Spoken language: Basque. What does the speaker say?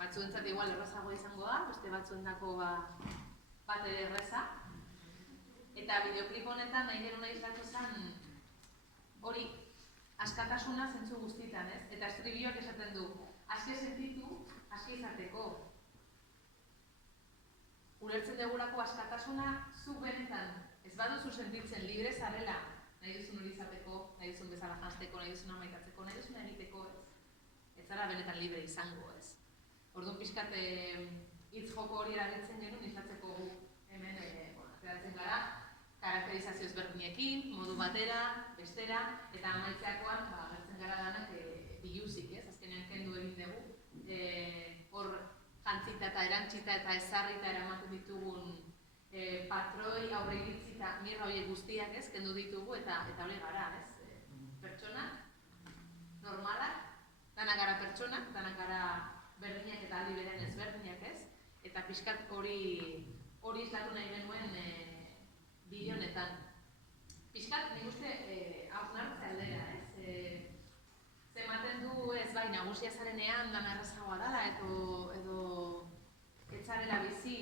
batzuentzat igual errazagoa izango da, beste batzuentzako bat ere erreza. Eta bideoklip honetan nahi genuen islatu zen hori askatasuna zentzu guztietan, ez? Eta estribioak esaten du, aske sentitu, aske izateko. Ulertzen dugulako askatasuna zuk benetan ez baduzu sentitzen libre zarela, nahi duzun hori izateko, nahi duzun bezala janzteko, nahi duzun amaikatzeko, nahi duzun egiteko, ez zara benetan libre izango, ez? Orduan pixkat hitz joko hori erabiltzen genuen islatzeko hemen ateratzen gara, karakterizazio ezberdinekin, modu batera, bestera, eta amaitzeakoan agertzen gara danak biluzik, ez? Azkenean kendu egin dugu, hor jantzita eta erantzita eta ezarrita eramaten ditugun patroi, aurreritzi eta mirra horiek guztiak, ez? Kendu ditugu eta hori gara, ez? Pertsonak, normalak, danak gara pertsonak, danak gara berdinak eta aldi berean ezberdinak, ez? Eta pixkat hori islatu nahi genuen bideo honetan. Pixkat, nik uste, hausnartze aldera, ez? Zematen du ez bai nagusia zarenean dana errazagoa dela edo etzarela bizi